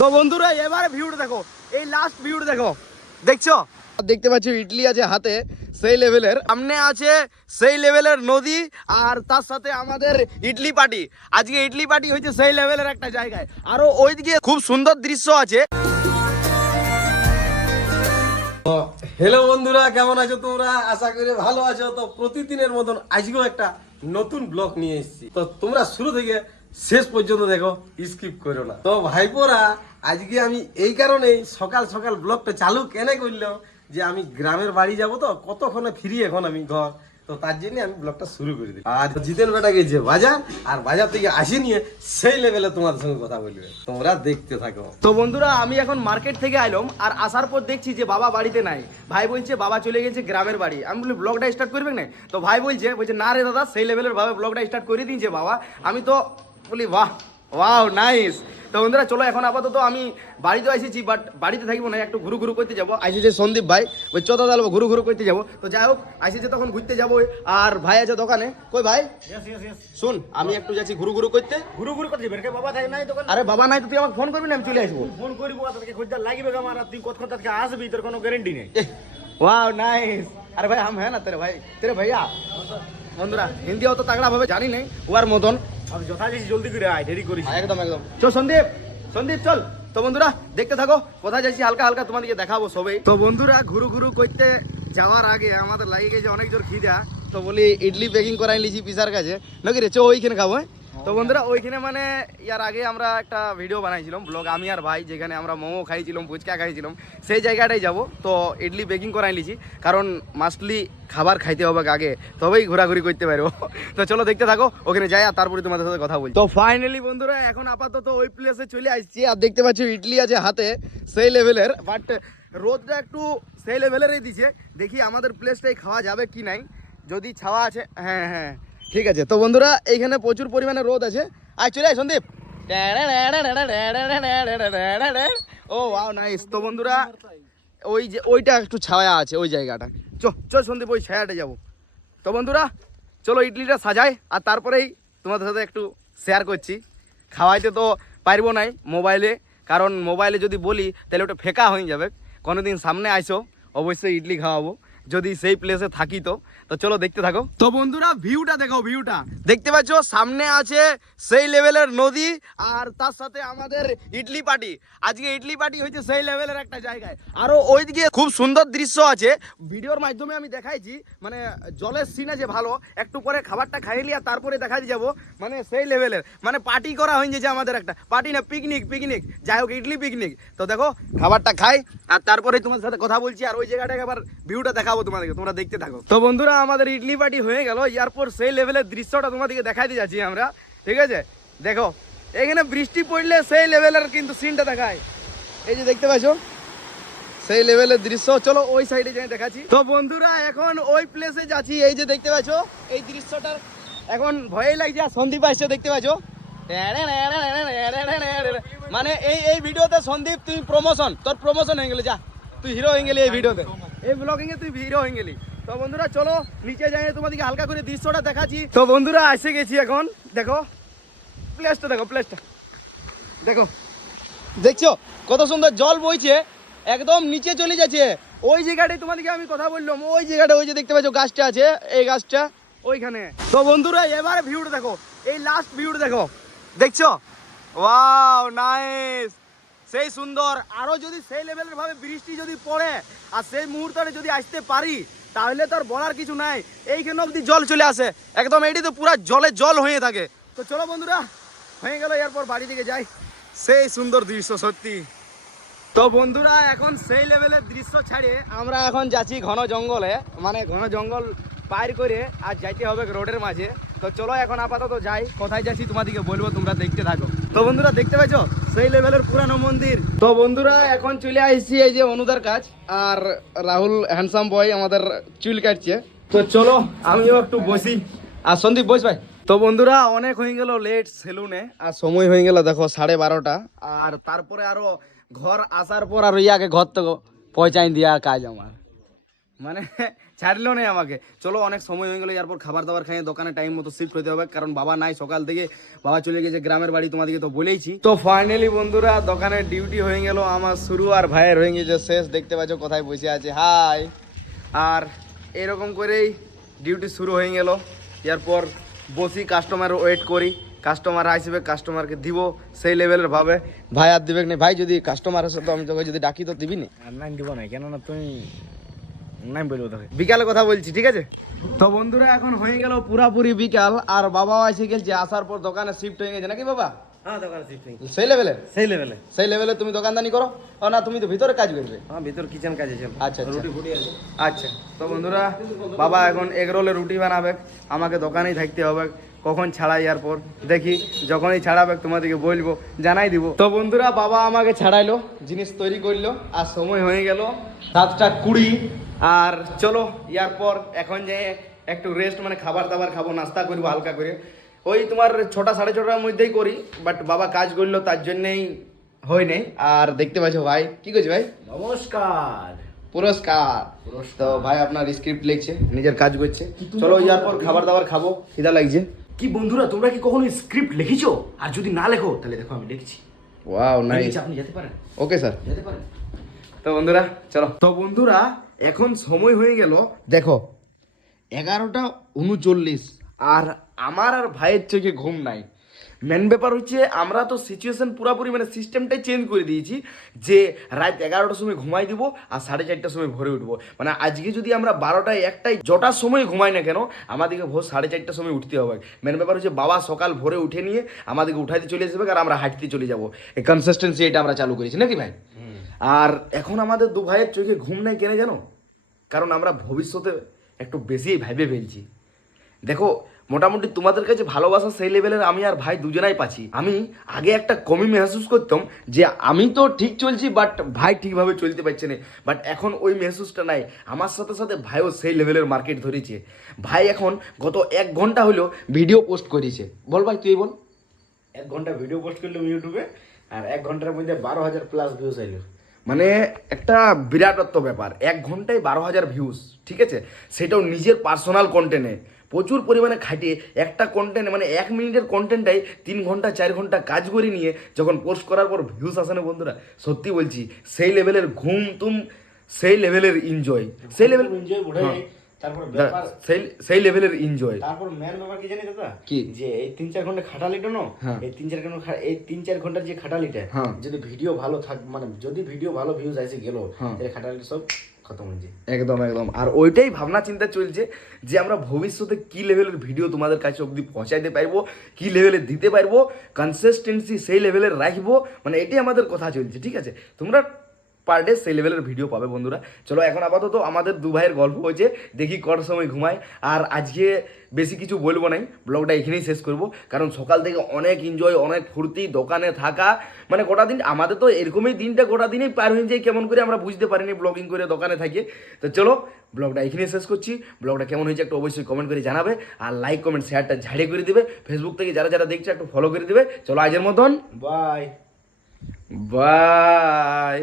তো বন্ধুরা এবারে ভিউটা দেখো, এই লাস্ট ভিউটা দেখো, দেখছো? দেখতে পাচ্ছ ইডলি আছে হাতে সেই লেভেলের, সামনে আছে সেই লেভেলের নদী, আর তার সাথে আমাদের ইডলি পার্টি। আজকে ইডলি পার্টি হয়েছে সেই লেভেলের একটা জায়গায়, আরো ওইদিকে খুব সুন্দর দৃশ্য আছে। হ্যালো বন্ধুরা, কেমন আছো তোমরা? আশা করি ভালো আছো। তো প্রতিদিনের মতন আজকেও একটা নতুন ব্লগ নিয়ে এসেছি, তো তোমরা শুরু থেকে শেষ পর্যন্ত দেখো, স্কিপ করো না। তো ভাইপোরা, আজকে আমি এই কারণেই সকাল সকাল ব্লগটা চালু কেন করলাম যে আমি গ্রামের বাড়ি যাব, তো কতক্ষণে ফিরি এখন আমি ঘর, তো তার জন্য আমি ব্লগটা শুরু করে দিই। আর জিতেন বেটা গেছে বাজার, আর বাজার থেকে আসি নিয়ে সেই লেভেলে তোমাদের সঙ্গে কথা বলবে, তোমরা দেখতে থাকো। তো বন্ধুরা আমি এখন মার্কেট থেকে আইলাম, আর আসার পর দেখছি যে বাবা বাড়িতে নাই। ভাই বলছে বাবা চলে গেছে গ্রামের বাড়ি। আমি বলি ব্লগটা স্টার্ট করবে না? তো ভাই বলছে না রে দাদা, সেই লেভেলের ভাবে ব্লগটা স্টার্ট করে দিয়েছে বাবা। আমি তো বলি বাহ ওয়াও নাইস। তো বন্ধুরা চলো, এখন আপাতত আমি বাড়িতে এসেছি, বাট বাড়িতে থাকবো না, একটু ঘুরু ঘুরু করতে যাবো। আসেছে সন্দীপ ভাই, ওই চোদ্দ দাল ঘুরু ঘুরু করতে যাবো। তো যাই হোক, আসেছে তখন ঘুরতে যাবো। আর ভাই আছে দোকানে। কই ভাই? শুন, আমি একটু যাচ্ছি ঘুরু ঘুরু করতে। ঘুরু ঘুরু করতে যাবে, বাবা থাকে নাই দোকান। আরে বাবা নাই তো তুই আমাকে ফোন করবি না, আমি চলে আসবো। ফোন করবো, তাদেরকে খোঁজদার লাগবে আমার, আর তুই কতক্ষণ তাদেরকে আসবি তোর কোনো গ্যারেন্টি নেই। वाह नाइस। अरे भाई हम है ना तेरे भैया। বন্ধুরা হিন্দি অত তাগড়া ভাবে জানি নাই ওর মতন। আর যথাযথ জলদি করে আয়, দেরি করিস না। একদম একদম। চল সন্দীপ চল। তো বন্ধুরা দেখতে থাকো, কোথায় যাচ্ছি হালকা হালকা তোমাদেরকে দেখাবো সবাই। তো বন্ধুরা ঘুরু ঘুরু করতে যাওয়ার আগে আমাদের লাগে গেছে অনেক জোর খিদা। তো বলি ইডলি প্যাকিং করাই লিছি পিসার কাছে নাকি রে, চো ওইখানে খাবো। তো বন্ধুরা ওইখানে মানে ইয়ার আগে আমরা একটা ভিডিও বানাইছিলাম ব্লগ, আমি আর ভাই, যেখানে আমরা মোমো খাইছিলাম, ফুচকা খাইছিলাম, সেই জায়গাটাই যাব। তো ইডলি বেকিং করাই লিছি, কারণ মাস্টলি খাবার খাইতে হবে আগে, তবেই ঘোরাঘুরি করতে পারবো। তো চলো দেখতে থাকো, ওখানে যাই আর তারপরে তোমাদের সাথে কথা বলি। তো ফাইনালি বন্ধুরা এখন আপাতত ওই প্লেসে চলে আসছি, আর দেখতে পাচ্ছি ইডলি আছে হাতে সেই লেভেলের, বাট রোদটা একটু সেই লেভেলেরই দিছে। দেখি আমাদের প্লেসটাই খাওয়া যাবে কি নাই, যদি ছাওয়া আছে। হ্যাঁ হ্যাঁ ঠিক আছে। তো বন্ধুরা এইখানে প্রচুর পরিমাণে রোদ আছে। আয় চলে আয় সন্দীপ। ও ওয়াও নাইস। তো বন্ধুরা ওই যে ওইটা একটু ছায়া আছে ওই জায়গাটা, চল সন্দীপ ওই ছায়াটা যাবো। তো বন্ধুরা চলো ইডলিটা সাজাই, আর তারপরেই তোমাদের সাথে একটু শেয়ার করছি। খাওয়াইতে তো পারবো নাই মোবাইলে, কারণ মোবাইলে যদি বলি তাহলে ওটা ফেকা হয়ে যাবে। কোনোদিন সামনে আইসো, অবশ্যই ইডলি খাওয়াবো, যদি সেই প্লেসে থাকি। তো চলো দেখতে থাকো। তো বন্ধুরা ভিউটা দেখো, ভিউটা দেখতে পাচ্ছ, সামনে আছে সেই লেভেলের নদী, আর তার সাথে আমাদের ইডলি পার্টি। আজকে ইডলি পার্টি হয়েছে সেই লেভেলের একটা জায়গায়, আরো ওইদিকে খুব সুন্দর দৃশ্য আছে। ভিডিওর মাধ্যমে আমি দেখাইছি, মানে জলের সিন আছে ভালো। একটু পরে খাবারটা খাইলি আর তারপরে দেখাই যাবো, মানে সেই লেভেলের, মানে পার্টি করা হয়ে গেছে আমাদের, একটা পার্টি না পিকনিক, যাই হোক ইডলি পিকনিক। তো দেখো খাবারটা খাই আর তারপরে তোমাদের সাথে কথা বলছি, আর ওই জায়গাটাকে আবার ভিউটা দেখাবো তোমাদেরকে, তোমরা দেখতে থাকো। তো বন্ধুরা আমাদের ইডলি পার্টি হয়ে গেল, এরপর সেই লেভেলের দৃশ্যটা তোমাদেরকে দেখাইতে যাচ্ছি আমরা, ঠিক আছে? দেখো এখানে বৃষ্টি পড়লে সেই লেভেলের কিন্তু সিনটা দেখায়। এই যে দেখতে পাচ্ছ সেই লেভেলের দৃশ্য। চলো ওই সাইডে যাই দেখাচ্ছি। তো বন্ধুরা এখন ওই প্লেসে যাচ্ছি, এই যে দেখতে পাচ্ছ এই দৃশ্যটার এখন ভয়ই লাগছে। আর সন্দীপ আসছে দেখতে পাচ্ছ, মানে এই ভিডিওতে সন্দীপ তুই তোর প্রমোশন হয়ে গেলে, যা তুই হিরো হয়ে গেলি এই ভিডিওতে, এই ব্লগিং এ তুই হিরো হয়ে গেলি। তো বন্ধুরা চলো নিচে যাই, তোমাদেরকে হালকা করে দৃশ্যটা দেখাচ্ছি। তো বন্ধুরা এসে গেছি এখন, দেখো প্লেসটা দেখো দেখছো কত সুন্দর জল বইছে, একদম নিচে চলে যাচ্ছে। ওই জায়গাটায় তোমাদেরকে আমি কথা বললাম, ওই জায়গাটা ওই যে দেখতে পাচ্ছ গাছটা আছে, এই গাছটা ওইখানে। তো বন্ধুরা এবারে ভিউটা দেখো, এই লাস্ট ভিউটা দেখো, দেখছো? ওয়াও নাইস, সেই সুন্দর। আরো যদি সেই লেভেলের ভাবে বৃষ্টি যদি পড়ে আর সেই মুহূর্তে যদি আসতে পারি, তাহলে তো আর বলার কিছু নাই। এইখানে অব্দি জল চলে আসে, একদম এইটি তো পুরো জল হয়ে থাকে। তো চলো বন্ধুরা হয়ে গেল, এরপর বাড়ি দিকে যাই। সেই সুন্দর দৃশ্য সত্যি। তো বন্ধুরা এখন সেই লেভেলের দৃশ্য ছাড়িয়ে আমরা এখন যাচ্ছি ঘন জঙ্গলে, মানে ঘন জঙ্গল পার করে আর যাইতে হবে রোডের মাঝে। তো চলো এখন আপাতত যাই, কোথায় যাচ্ছি তোমাদেরকে বলবো, তোমরা দেখতে থাকো। তো বন্ধুরা দেখতে পাচ্ছ সেই লেভেলের পুরানো মন্দির। তো বন্ধুরা এখন চলে আসছি এই যে অনুদার কাজ, আর রাহুল হ্যান্ডসাম বয় আমাদের চুল কাটছে। তো চলো আমিও একটু বসি, আর সন্দীপ বস ভাই। তো বন্ধুরা অনেক হয়ে গেল লেট সেলুনে, আর সময় হয়ে গেল দেখো 12:30, আর তারপরে আরো ঘর আসার পর আর ইয়াকে ঘর থেকে পৌঁছাই দিয়া কাজ আমার, মানে ছাড়লো না আমাকে। চলো অনেক সময় হয়ে গেলো, এরপর খাবার দাবার খাইয়ে দোকানে টাইম মতো শিফট হতে হবে, কারণ বাবা নাই সকাল থেকে, বাবা চলে গেছে গ্রামের বাড়ি, তোমাদেরকে তো বলেইছি। তো ফাইনালি বন্ধুরা দোকানের ডিউটি হয়ে গেল আমার শুরু, আর ভাইয়ের হয়ে গেছে শেষ। দেখতে পাচ্ছ কোথায় বসে আছে, হাই। আর এরকম করেই ডিউটি শুরু হয়ে গেল। এরপর বসি কাস্টমার ওয়েট করি, কাস্টমার আসবে, কাস্টমারকে দিব সেই লেভেলের ভাবে। ভাই আর দিবে না ভাই, যদি কাস্টমার আসে তো আমি তোকে যদি ডাকি তো দিবি না? আর নাম দিব না, কেননা তুমি নাম বলবো তোকে। বিকালে কথা বলছি, ঠিক আছে? তো বন্ধুরা এখন হয়ে গেল পুরাপুরি বিকাল, আর বাবাও এসে গেছে, আসার পর দোকানে শিফট হয়ে গেছে নাকি বাবা? হ্যাঁ দোকান শিফটিং সেই লেভেলে সেই লেভেলে। তুমি দোকানদানি করো? ও না, তুমি তো ভিতরে কাজ করবে। হ্যাঁ ভিতর কিচেন কাজে ছিল। আচ্ছা আচ্ছা। রুটি ফুটি আছে। আচ্ছা, তো বন্ধুরা বাবা এখন এগ রোলে রুটি বানাবে, আমাকে দোকানেই থাকতে হবে। কখন ছাড়াই এরপর দেখি, যখনই ছাড়াবে তোমাদেরকে বলবো, জানাই দিব। তো বন্ধুরা বাবা আমাকে ছাড়াইলো, জিনিস তৈরি করলো, আর সময় হয়ে গেল 7:20। আর চলো এরপর এখন যে একটু রেস্ট, মানে খাবার দাবার খাবো, নাস্তা করবো হালকা করে। ওই তোমার 6টা 6:30টার মধ্যেই করি, বাট বাবা কাজ করলো তার জন্যেই হয় নাই। আর দেখতে পাচ্ছ ভাই কি করছে ভাই? নমস্কার। পুরস্কার। তো ভাই আপনার স্ক্রিপ্ট লিখছে, নিজের কাজ করছে। চলো এরপর খাবার দাবার খাবো, খিদা লাগছে। কি বন্ধুরা তোমরা কি কখনো স্ক্রিপ্ট লিখেছো? আর যদি না লেখো তাহলে দেখো আমি লিখছি। Wow nice. আপনি যেতে পারেন, ওকে স্যার। যেতে পারেন। তো বন্ধুরা চলো। তো বন্ধুরা এখন সময় হয়ে গেল দেখো 11:39, আর আমার আর ভাইয়ের চোখে ঘুম নাই। মেন ব্যাপার হচ্ছে আমরা তো সিচুয়েশন পুরাপুরি মানে সিস্টেমটাই চেঞ্জ করে দিয়েছি, যে রাত 11টার সময় ঘুমাই দিব আর 4:30টার সময় ভোরে উঠবো। মানে আজকে যদি আমরা 12টায় 1টায় যটার সময় ঘুমাই না কেন, আমাদেরকে ভোর 4:30টার সময় উঠতে হবে। মেন ব্যাপার হচ্ছে বাবা সকাল ভোরে উঠে নিয়ে আমাদেরকে উঠাইতে চলে আসবে, আর আমরা হাঁটতে চলে যাবো। এই কনসিস্টেন্সি এটা আমরা চালু করেছি নাকি ভাই? আর এখন আমাদের দু ভাইয়ের চোখে ঘুম নাই কেন জানো? কারণ আমরা ভবিষ্যতে একটু বেশি ভেবে ফেলছি। দেখো মোটামুটি তোমাদের কাছে ভালোবাসা সেই লেভেলের আমি আর ভাই দুজনাই পাচ্ছি। আমি আগে একটা কমি মেহসুস করতাম যে আমি তো ঠিক চলছি, বাট ভাই ঠিকভাবে চলতে পারছে না। বাট এখন ওই মেহসুসটা নাই। আমার সাথে সাথে ভাইও সেই লেভেলের মার্কেট ধরেছে। ভাই এখন গত 1 ঘন্টা হলো ভিডিও পোস্ট করেছে। বল ভাই, তুই বল। 1 ঘন্টা ভিডিও পোস্ট করলাম ইউটিউবে, আর 1 ঘন্টার মধ্যে 12,000 প্লাস ভিউজ আইলো। মানে একটা বিরাটত্ব ব্যাপার, 1 ঘন্টায় 12,000 ভিউজ, ঠিক আছে? সেটাও নিজের পার্সোনাল কন্টেন্টে প্রচুর পরিমাণে খাটিয়ে একটা কন্টেন্ট, মানে 1 মিনিটের কন্টেন্টটাই 3 ঘন্টা 4 ঘন্টা কাজ করে নিয়ে যখন পোস্ট করার পর ভিউজ আসে না বন্ধুরা, সত্যি বলছি সেই লেভেলের ঘুম তুম, সেই লেভেলের এনজয়, সেই লেভেল এনজয় উঠে যায়। তারপর ব্যাপার সেই লেভেলের এনজয়। তারপর মেন ব্যাপার কি জানি দাদা? কি? যে এই 3-4 ঘন্টা খাটালিটা না, হ্যাঁ। এই 3-4 ঘন্টার যে খাটালিটা, হ্যাঁ। যদি ভিডিও ভালো থাক, মানে যদি ভিডিও ভালো ভিউজ আসে গেল, হ্যাঁ। তাহলে খাটালি সব খতম হয়ে যায়। একদম একদম। আর ওইটাই ভাবনা চিন্তা চলছে যে আমরা ভবিষ্যতে কি লেভেলের ভিডিও তোমাদের কাছে অবধি পৌঁছাইতে পারবো, কি লেভেলে দিতে পারবো, কনসিস্টেন্সি সেই লেভেলে রাখবো, মানে এটাই আমাদের কথা চলছে, ঠিক আছে? তোমরা পার ডে সেই লেভেলের ভিডিও পাবে বন্ধুরা। চলো এখন আপাতত আমাদের দু ভাইয়ের গল্প হয়েছে, দেখি কটার সময় ঘুমায়। আর আজকে বেশি কিছু বলবো নাই, ব্লগটা এখানেই শেষ করব। কারণ সকাল থেকে অনেক এনজয়, অনেক ফুর্তি, দোকানে থাকা, মানে গোটা দিন আমাদের তো এরকমই দিনটা গোটা দিনই পার হয়ে যায় কেমন করে আমরা বুঝতে পারিনি ব্লগিং করে দোকানে থাকি। তো চলো ব্লগটা এখানেই শেষ করছি। ব্লগটা কেমন হয়েছে একটু অবশ্যই কমেন্ট করে জানাবে, আর লাইক কমেন্ট শেয়ারটা ঝাড়িয়ে করে দিবে। ফেসবুক থেকে যারা যারা দেখছে একটু ফলো করে দিবে। চলো আজের মতন বাই বাই।